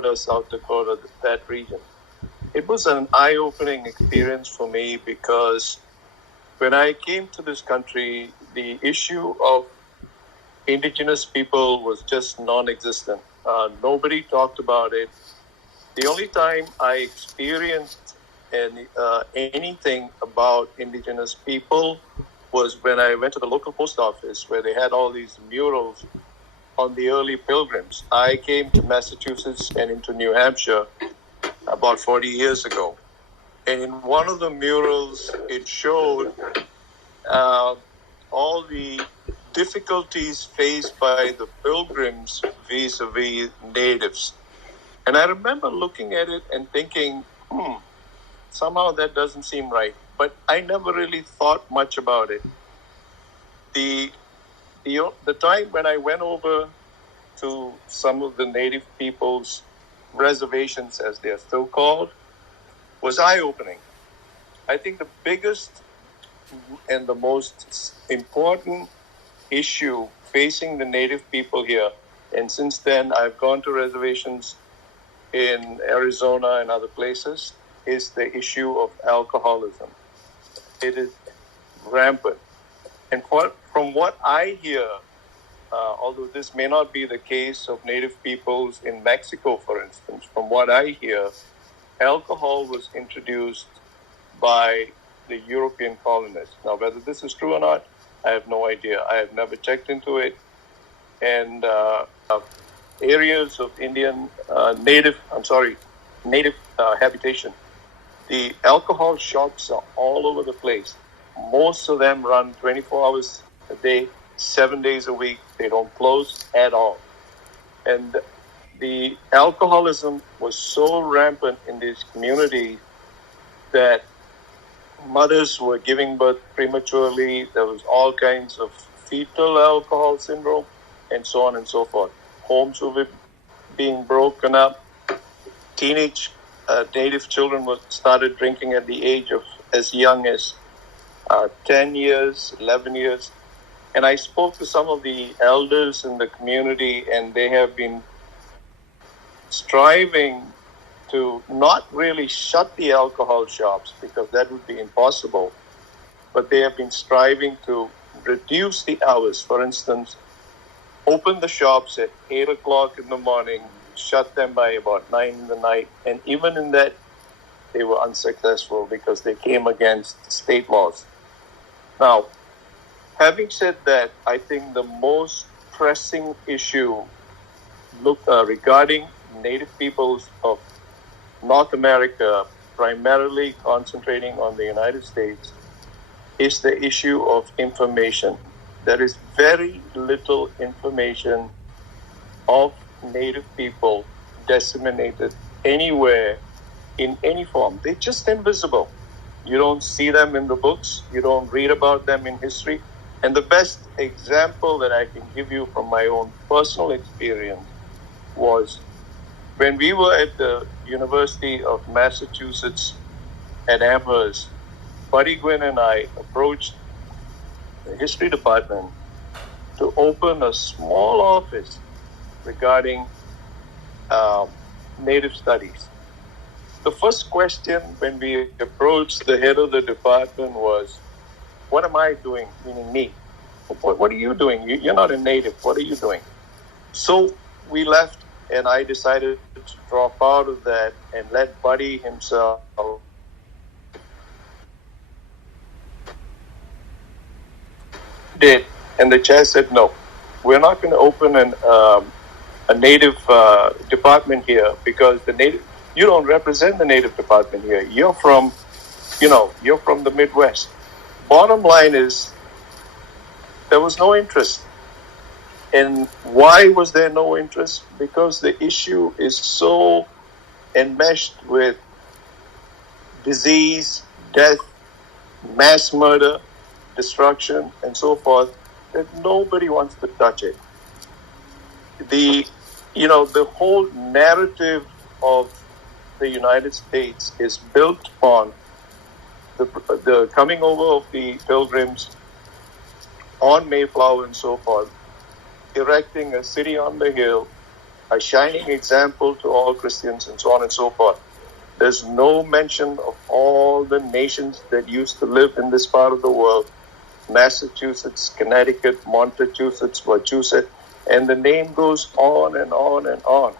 Dakota, South Dakota, that region. It was an eye-opening experience for me because when I came to this country, the issue of indigenous people was just non-existent. Nobody talked about it. The only time I experienced anything about indigenous people was when I went to the local post office where they had all these murals on the early pilgrims. I came to Massachusetts and into New Hampshire about 40 years ago. And in one of the murals, it showed all the difficulties faced by the pilgrims vis-a-vis natives. And I remember looking at it and thinking, somehow that doesn't seem right. But I never really thought much about it. The time when I went over to some of the native people's reservations, as they're still called, was eye-opening. I think the biggest and the most important issue facing the native people here, and since then I've gone to reservations in Arizona and other places, is the issue of alcoholism. It is rampant. And from what I hear, although this may not be the case of native peoples in Mexico, for instance, from what I hear, alcohol was introduced by the European colonists. Now, whether this is true or not, I have no idea. I have never checked into it. And areas of native habitation, the alcohol shops are all over the place. Most of them run 24 hours a day, 7 days a week. They don't close at all. And the alcoholism was so rampant in this community that mothers were giving birth prematurely. There was all kinds of fetal alcohol syndrome and so on and so forth. Homes were being broken up. Teenage native children started drinking at the age of as young as 10 years, 11 years. And I spoke to some of the elders in the community, and they have been striving to not really shut the alcohol shops, because that would be impossible, but they have been striving to reduce the hours. For instance, open the shops at 8 o'clock in the morning, shut them by about 9 in the night, and even in that, they were unsuccessful because they came against state laws. Now, having said that, I think the most pressing issue regarding native peoples of North America, primarily concentrating on the United States, is the issue of information. There is very little information of native people disseminated anywhere in any form. They're just invisible. You don't see them in the books. You don't read about them in history. And the best example that I can give you from my own personal experience was when we were at the University of Massachusetts at Amherst. Buddy Gwynn and I approached the history department to open a small office regarding Native studies. The first question when we approached the head of the department was, what am I doing, meaning me? What are you doing? You're not a native. What are you doing? So we left, and I decided to drop out of that and let Buddy himself did. And the chair said, no, we're not going to open a native department here, because you don't represent the native department here. You're from the Midwest. Bottom line is, there was no interest. And why was there no interest? Because the issue is so enmeshed with disease, death, mass murder, destruction, and so forth, that nobody wants to touch it. The whole narrative of the United States is built on the coming over of the pilgrims on Mayflower and so forth, erecting a city on the hill, a shining example to all Christians, and so on and so forth. There's no mention of all the nations that used to live in this part of the world: Massachusetts, Connecticut, Massachusetts, Wachusett, and the name goes on and on and on.